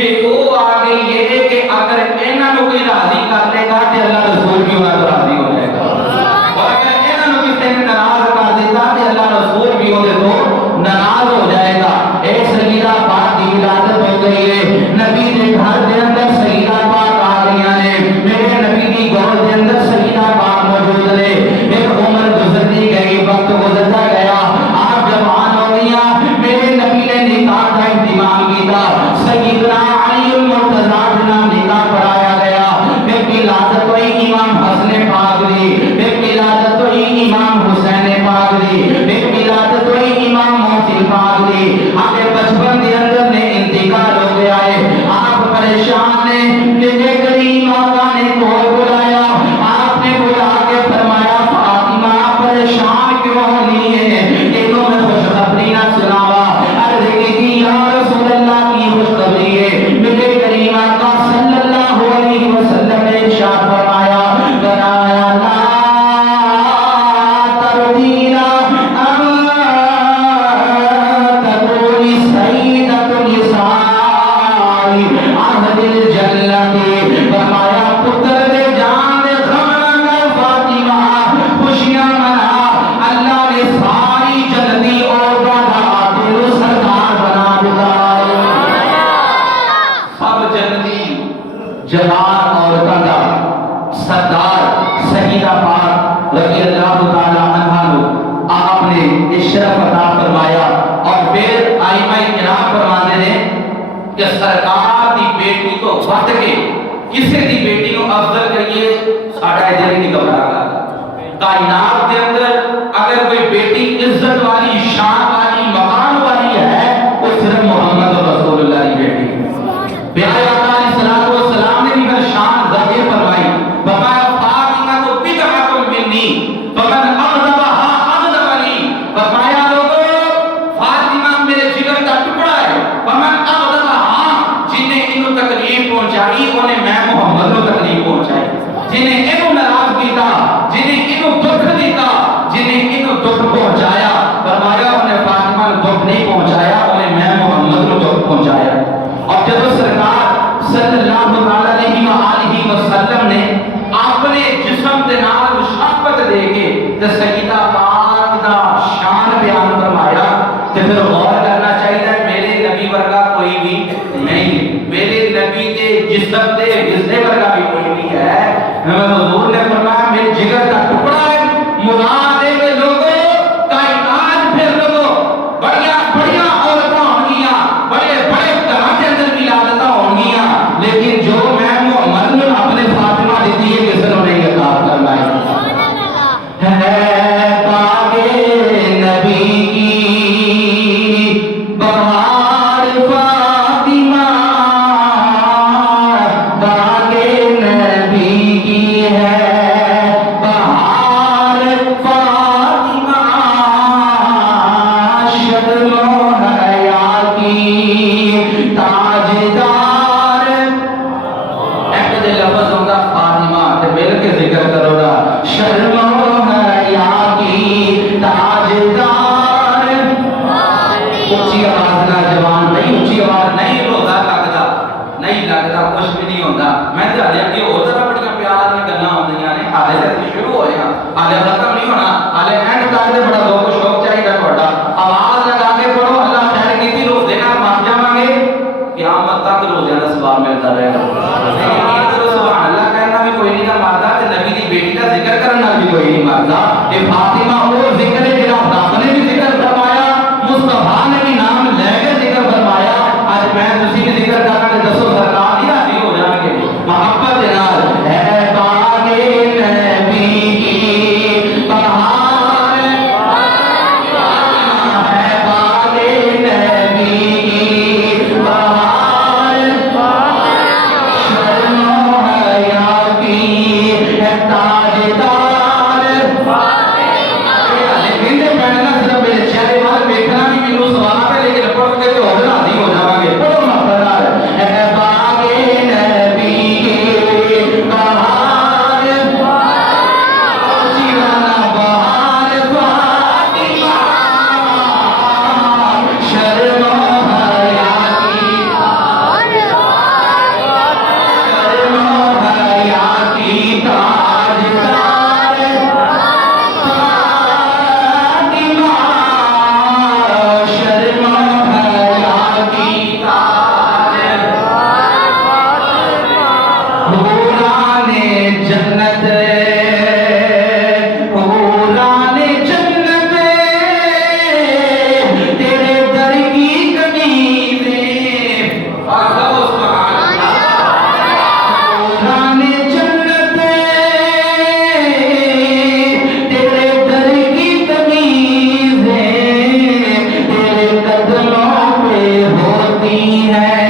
کہ وہ آ گئی یہ کہ اگر انہاں نو کوئی راضی کر لے گا تے اللہ رسول بھی انہاں تو راضی ہو جائے گا، اور اگر انہاں نو کسی نے ناراض کر دیتا تے اللہ رسول بھی اودے تو ناراض ہو جائے گا۔ اے سیدہ پاک دی ولادت ہو گئی ہے، نبی دے گھر دے اندر سیدہ پاک آ گئیاں نے، میرے نبی دی گود دے اندر سیدہ پاک موجود نے۔ ایک عمر گزرتی گئی، وقت گزرتا گیا، آپ جوان ہو گیا، میرے نبی نے نکاح کا اہتمام کیا، سیدنا علی المرتضی نے نکاح پڑھایا گیا۔ پھر ولادت ہوئی امام حسن پاک دی، پھر ولادت ہوئی امام حسین پاک دی، پھر ولادت ہوئی امام محسن پاک دی۔ آگے بچپن دے اندر نے انتقال ہو گیا ہے، آپ پریشان نے، میرے کریم آقا نے کول بلایا، آپ نے بلا کے فرمایا فاطمہ پریشان کیوں ہونی ہے، انہوں میں خوشخبری نہ سناوا۔ عرض کی تھی یا رسول اللہ کی خوشخبری ہے، میرے کریم آقا صلی اللہ علیہ وسلم نے ارشاد فرمایا بنایا لا تردینا تقولی سیدت نسائی اہل الجنت، فرمایا پتر دے جان دے غم نہ کر فاطمہ، خوشیاں منا، اللہ نے ساری جنتی عورتوں کا دل سردار بنا دیا ہے۔ سب جنتی جوان عورتوں کا سردار سیدہ پاک رضی اللہ تعالی عنہا نو آپ نے اشرف عطا فرمایا، اور پھر ائمہ کرام فرماتے ہیں کہ سرکار دی بیٹی تو وقت کے کسی دی بیٹی نو افضل کریے ساڑھا دل نہیں گھبرا کرتا۔ کائنات کے اندر اگر کوئی بیٹی عزت والی، شان والی، مقام والی ہے وہ صرف محمد رسول اللہ کی بیٹی ہے۔ پیارے آقا علیہ الصلوۃ والسلام نے بھی پھر شان ظاہر فرمائی، فرمایا فاطمہ تو بدعۃ منی فمن اغضبها اغضبنی، فرمایا لوگو فاطمہ میرے جگر کا ٹکڑا ہے، فمن اغضبها جن نے انہوں تکلیف پہنچائی انہیں میں محمد کو تکلیف پہنچائی، جنہیں انہوں ناراض کیتا، جنہیں انہوں دکھ دیتا، جنہیں انہوں دکھ پہنچایا، فرمایا انہیں فاطمہ نے دکھ نہیں پہنچایا، انہیں میں محمد کو دکھ پہنچایا۔ اور جب سرکار صلی اللہ علیہ وآلہ وسلم نے اپنے جسم دے نال مشابہت دے کے تے سیدہ پاک دا شان بیان فرمایا، تے پھر غور کرنا چاہیے میرے نبی ورگا کوئی بھی نہیں، میرے نبی دے جسم دے حصے ورگا بھی کوئی نہیں ہے۔ حضور نے فرمایا میرے جگر کا ٹکڑا ہے، مراد ہے لوگوں کائنات پھر لوگوں بڑیاں بڑیاں عورتاں ہوں گیاں، بڑے بڑے طرح کے اندر ولادتاں ہوں گیاں، لیکن جو میں محمد نے اپنے فاطمہ دیتی ہے کسی نے نہیں عطا کرنا ہے۔ باغے نبی کی بہار فاطمہ، باغے نبی کی ہے بہار فاطمہ، شرم و حیا کی تاجدار، ایک دے لفظ ہوگا فاطمہ تے مل کے ذکر کرو گا، شرم و حیا کی تاجدار، اچھی آواز نہ جوان نہیں، اچھی آواز نہیں، روزہ لگتا نہیں لگتا، کچھ بھی نہیں ہوتا۔ میں تے ہلے اگے ہور طرح بڑیاں پیار دی گلاں ہوندیاں نے، ہلے تے شروع ہوئے ہاں، ہلے ختم نہیں ہونا، ہلے اینڈ تک تے بڑا ذوق و شوق چاہیے تہاڈا۔ آواز لگا کے پڑھو، اللہ خیر کیتی، روزے نال مر جاواں گے، قیامت تک روزے دا ثواب ملتا رہے گا۔ سبحان اللہ کہنا بھی کوئی نہیں نہ مردا تے نبی دی بیٹی دا ذکر کرنا بھی کوئی نہیں مردا۔ اے فاطمہ وہ ذکر ہے جڑا رب نے بھی ذکر فرمایا، مصطفیٰ نے بھی نام لے کے ذکر فرمایا۔ اج میں تسی بھی ذکر کرنا تے دسو سرکار نہیں راضی ہو جان گے محبت دے نال۔ اے باغے نبی کی بہار فاطمہ، ہے باغے نبی کی بہار، شرم و حیا کی ہے تاجدار،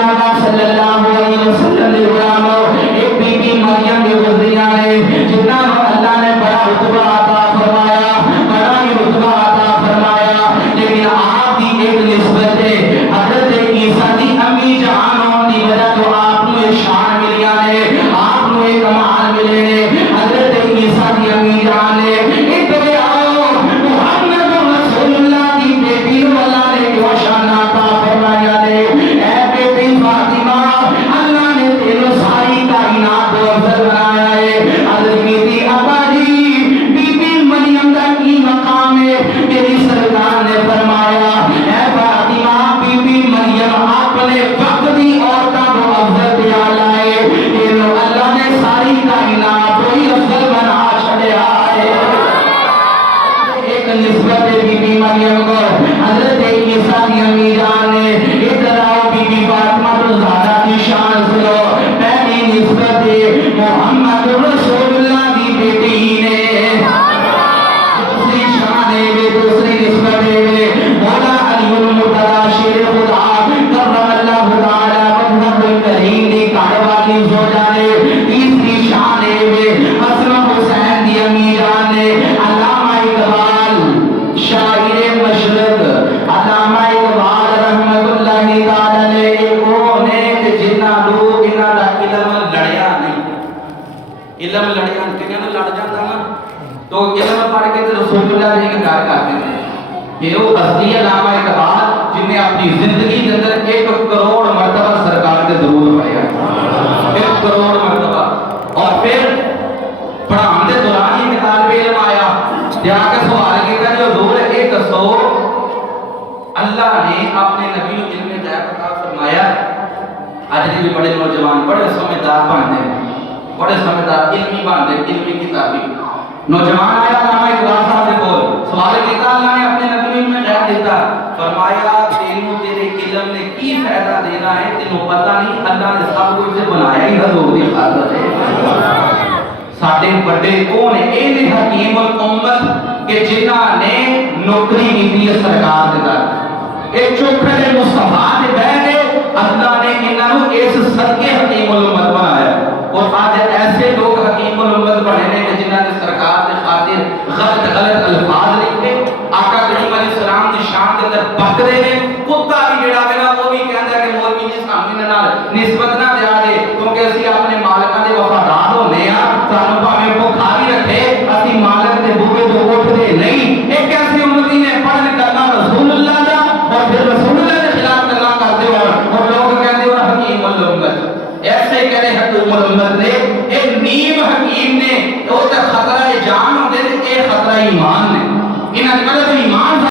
آقا صلی اللہ علیہ وسلم نے غلامو ایک بی بی مریم کے گزریاں نے جنہاں کو اللہ نے بڑا رتبہ عطا فرمایا، بڑا ہی رتبہ عطا فرمایا، لیکن آپ کی ایک نسبت ہے حضرت عیسیٰ دی امی جان ہونے کی وجہ تو آپ کو ایک شان ملیا نے، آپ کو ایک کمال ملے نے۔ حضرت عیسیٰ دی امی جان نے ادھر آؤ محمد رسول اللہ دی بیٹی کو اللہ نے جو شان عطا فرمایا نے، اے بیٹی فاطمہ اللہ نے تیرے ساری کائنات کو افضل بنایا ہے۔ حضرت بیٹی ابا جی بی بی مریم کا کی مقام ہے، میری سرکار نے فرمایا اے فاطمہ بی بی مریم اپنے وقت دی عورتوں کو افضل دیا لائے، تینوں اللہ نے ساری کائنات کو ہی افضل بنا چھڑیا ہے۔ ایک نسبت بی بی مریم کو حضرت عیسیٰ کی امی جان نے ادھر آؤ بی بی فاطمہ الزہرا کی شان سنو، پہلی نسبت محمد رسول اللہ کی بیٹی نے، دوسری شان ہے، دوسری نسبت ہے مولا علی المرتضی شیر خدا کرم اللہ تعالی وجہہ الکریم دی کعبہ کی زوجہ نے، تیسری شان ہے حسن حسین دی امی جان نے۔ علامہ اقبال شاعر مشرق علامہ اقبال رحمت اللہ تعالی علیہ وہ نے کہ جنہ لوگ انہاں دا علم لڑیا نہیں، علم لڑیا کہ لڑ جاتا نا تو علم پڑھ کے رسول اللہ نے انکار کرتے تھے۔ یہ وہ اصلی علامہ اقبال جن نے اپنی زندگی کے اندر 1 کروڑ مرتبہ سرکار کے درود پڑھیا، 1 کروڑ مرتبہ، اور پھر پڑھان دے دوران یہ طالب علم آیا جا کے سوال کیا جو حضور ایک دسو اللہ نے اپنے نبی کو علم غیب عطا فرمایا، اج بھی بڑے نوجوان بڑے سمجھدار بنتے ہیں، بڑے سمجھدار علمی بنتے ہیں، علمی کتابی نوجوان آیا علامہ اقبال صاحب کے کول سوال کیا اللہ نے اپنے نبی میں غیب دیتا، فرمایا تینوں تیرے علم نے کی فائدہ دینا ہے، تینوں پتہ نہیں اللہ نے سب کچھ سے بنایا ہی حضور دی خاطر ہے۔ ساڈے بڑے کون ہیں اے نے حکیم الامت کہ جنہاں نے نوکری کی ہے سرکار دے گھر، اے چوکھڑے مصطفیٰ دے بیٹھ گئے، اللہ نے انہاں اس صدقے حکیم الامت بنایا، اور آج ایسے لوگ حکیم الامت بنے نے کہ جنہاں نے سرکار دے خاطر غلط الفاظ لکھے، آقا کریم علیہ السلام دی شان دے اندر بکرے نے، کتا بھی جڑا ہے وہ بھی کہندا ہے کہ مولوی جی سامنے نال نسبت نہ دیا دے کیونکہ اسی اپنے مالکاں دے وفادار ہونے ہاں، سانوں بھاویں بھکھا بھی رکھے اسی مالک دے بوہے تو اٹھدے نہیں۔ ایک ایسی امتی نے پڑھ کرنا رسول اللہ دا اور پھر رسول اللہ کے خلاف گلاں کرتے ہو اور لوگ کہتے ہو حکیم الامت، ایسے کہے حکیم الامت نے اے نیم حکیم